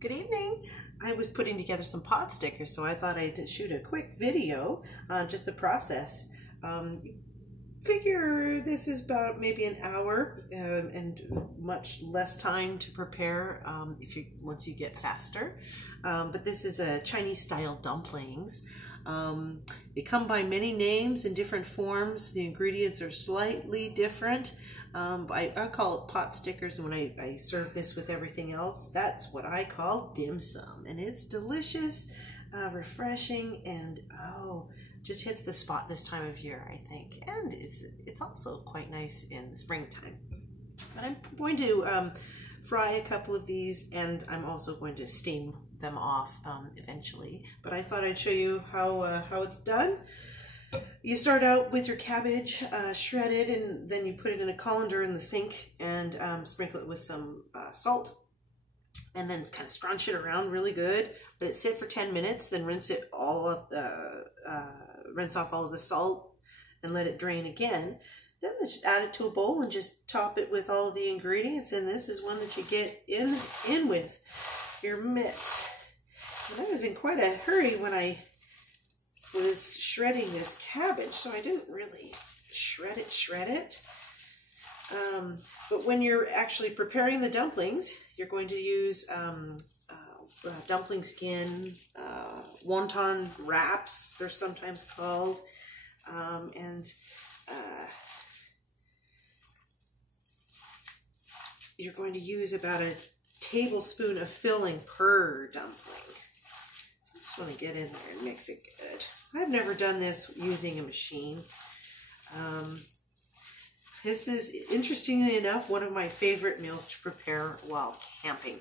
Good evening. I was putting together some pot stickers, so I thought I'd shoot a quick video on just the process. Figure this is about maybe an hour and much less time to prepare once you get faster. But this is a Chinese style dumplings. They come by many names in different forms. The ingredients are slightly different. I call it pot stickers, and when I serve this with everything else, that's what I call dim sum. And it's delicious, refreshing, and just hits the spot this time of year, I think. And it's also quite nice in the springtime. But I'm going to fry a couple of these, and I'm also going to steam them off eventually. But I thought I'd show you how it's done. You start out with your cabbage shredded, and then you put it in a colander in the sink and sprinkle it with some salt, and then kind of scrunch it around really good. Let it sit for 10 minutes, then rinse off all of the salt and let it drain again. Then just add it to a bowl and just top it with all of the ingredients. And this is one that you get in with your mitts. And I was in quite a hurry when I was shredding this cabbage, so I didn't really shred it. But when you're actually preparing the dumplings, you're going to use dumpling skin, wonton wraps, they're sometimes called, and you're going to use about a tablespoon of filling per dumpling. So I just want to get in there and mix it good. I've never done this using a machine. This is, interestingly enough, one of my favorite meals to prepare while camping.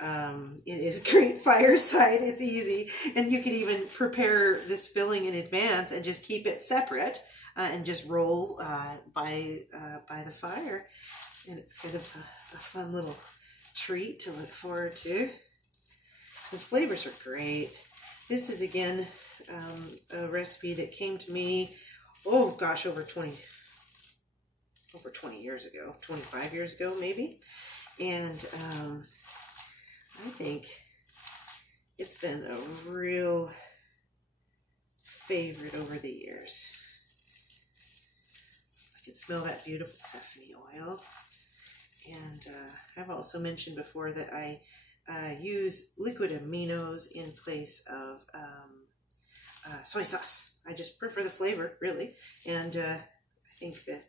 It is great fireside, it's easy, and you can even prepare this filling in advance and just keep it separate and just roll by the fire. And it's kind of a fun little treat to look forward to. The flavors are great. This is, again, a recipe that came to me, oh gosh, over 20 years ago, 25 years ago maybe. And I think it's been a real favorite over the years. I can smell that beautiful sesame oil. And I've also mentioned before that I use liquid aminos in place of soy sauce. I just prefer the flavor, really. And I think that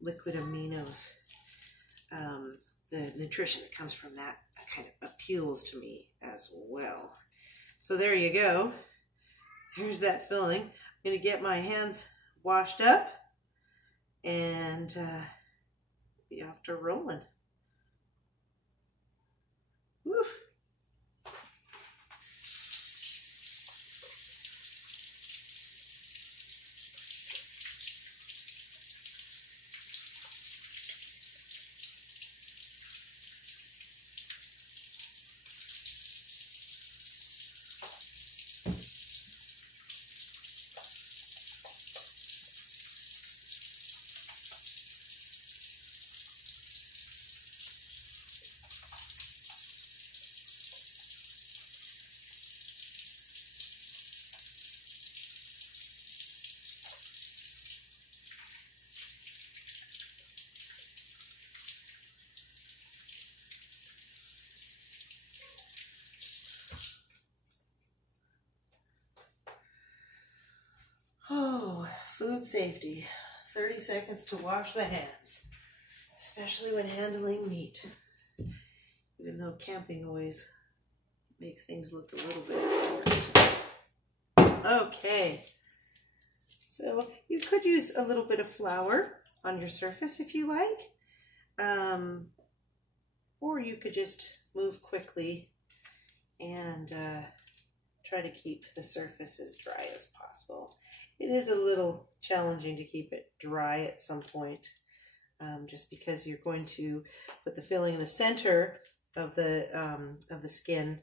liquid aminos, the nutrition that comes from that kind of appeals to me as well. So there you go. Here's that filling. I'm going to get my hands washed up and be off to rolling. Woof. Oh, food safety. 30 seconds to wash the hands, especially when handling meat. Even though camping always makes things look a little bit different. Okay, so you could use a little bit of flour on your surface if you like, or you could just move quickly and try to keep the surface as dry as possible. It is a little challenging to keep it dry at some point, just because you're going to put the filling in the center of the skin,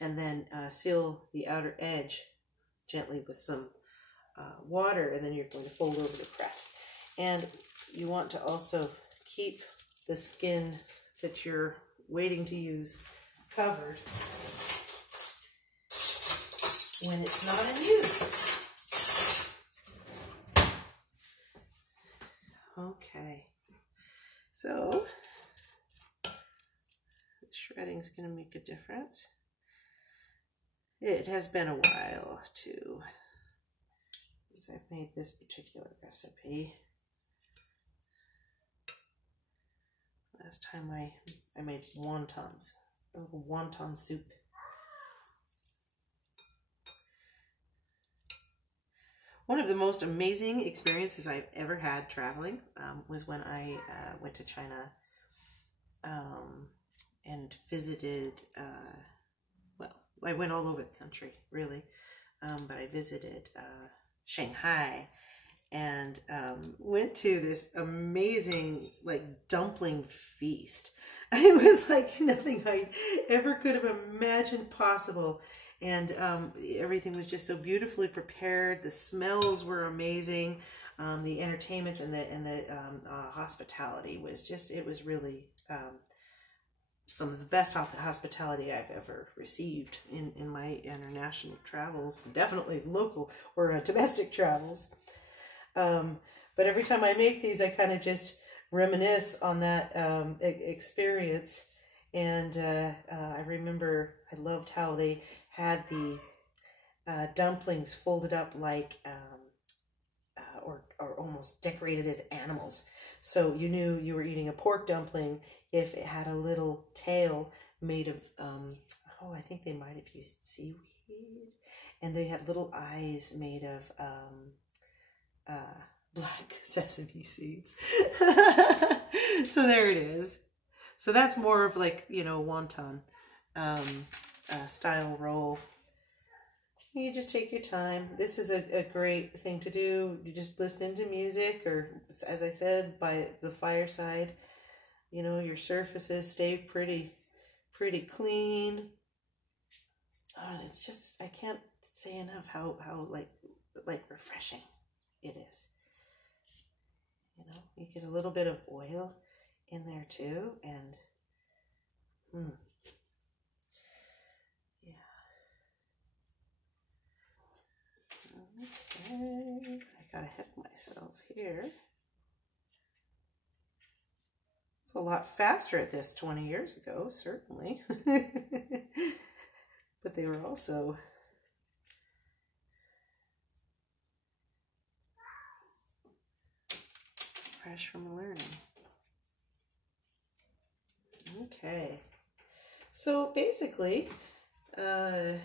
and then seal the outer edge gently with some water, and then you're going to fold over the crust. And you want to also keep the skin that you're waiting to use covered when it's not in use. Okay, so shredding is going to make a difference. It has been a while too since I've made this particular recipe. Last time I made wontons, a little wonton soup. One of the most amazing experiences I've ever had traveling was when I went to China and visited, well, I went all over the country, really, but I visited Shanghai and went to this amazing, like, dumpling feast. It was like nothing I ever could have imagined possible. And everything was just so beautifully prepared. The smells were amazing. The entertainments and the hospitality was just, it was really some of the best hospitality I've ever received in my international travels, definitely local or domestic travels. But every time I make these, I kind of just reminisce on that experience. And I remember I loved how they had the dumplings folded up like, or almost decorated as animals. So you knew you were eating a pork dumpling if it had a little tail made of, oh, I think they might have used seaweed. And they had little eyes made of black sesame seeds. So there it is. So that's more of like, you know, wonton style roll. You just take your time. This is a great thing to do. You just listen to music, or as I said, by the fireside. You know, your surfaces stay pretty clean. It's just, I can't say enough how like refreshing it is. You know, you get a little bit of oil in there too, and okay, I gotta hit myself here. It's a lot faster at this 20 years ago, certainly. But they were also fresh from learning. Okay, so basically, I'm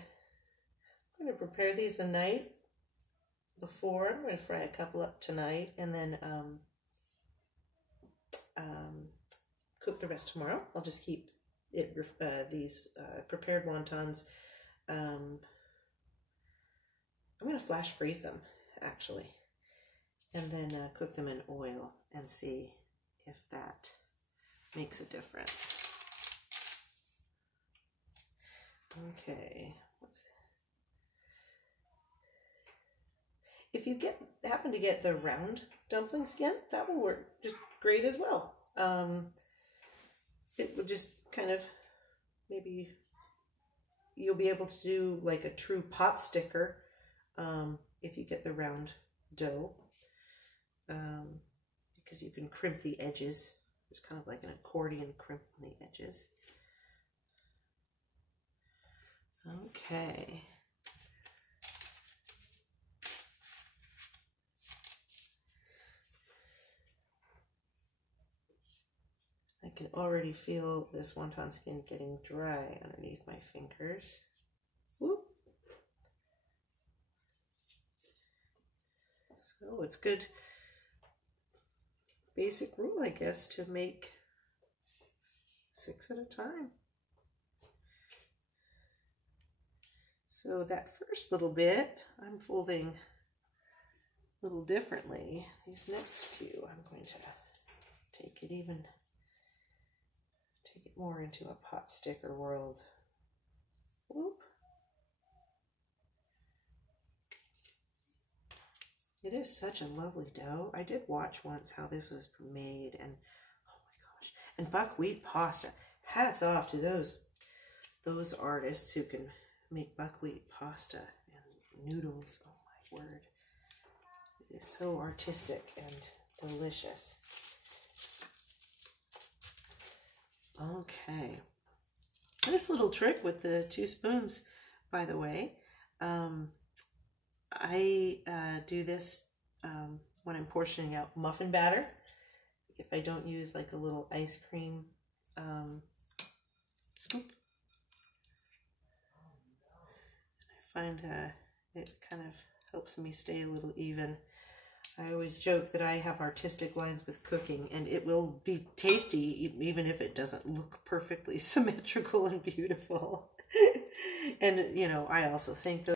going to prepare these the night before. I'm going to fry a couple up tonight, and then cook the rest tomorrow. I'll just keep it these prepared wontons. I'm going to flash freeze them, actually, and then cook them in oil and see if that makes a difference. Okay, if you happen to get the round dumpling skin, that will work just great as well. It would just kind of, maybe you'll be able to do like a true pot sticker if you get the round dough, because you can crimp the edges. There's kind of like an accordion crimp on the edges. Okay. I can already feel this wonton skin getting dry underneath my fingers. Whoop. So it's good basic rule, I guess, to make 6 at a time. So that first little bit, I'm folding a little differently. These next few, I'm going to take it more into a pot sticker world. Whoop. It is such a lovely dough. I did watch once how this was made, and oh my gosh. And buckwheat pasta. Hats off to those those artists who can make buckwheat pasta and noodles. Oh my word. It is so artistic and delicious. Okay. Nice little trick with the 2 spoons, by the way. I do this when I'm portioning out muffin batter. If I don't use like a little ice cream scoop. I find it kind of helps me stay a little even. I always joke that I have artistic lines with cooking, and it will be tasty even if it doesn't look perfectly symmetrical and beautiful. And, you know, I also think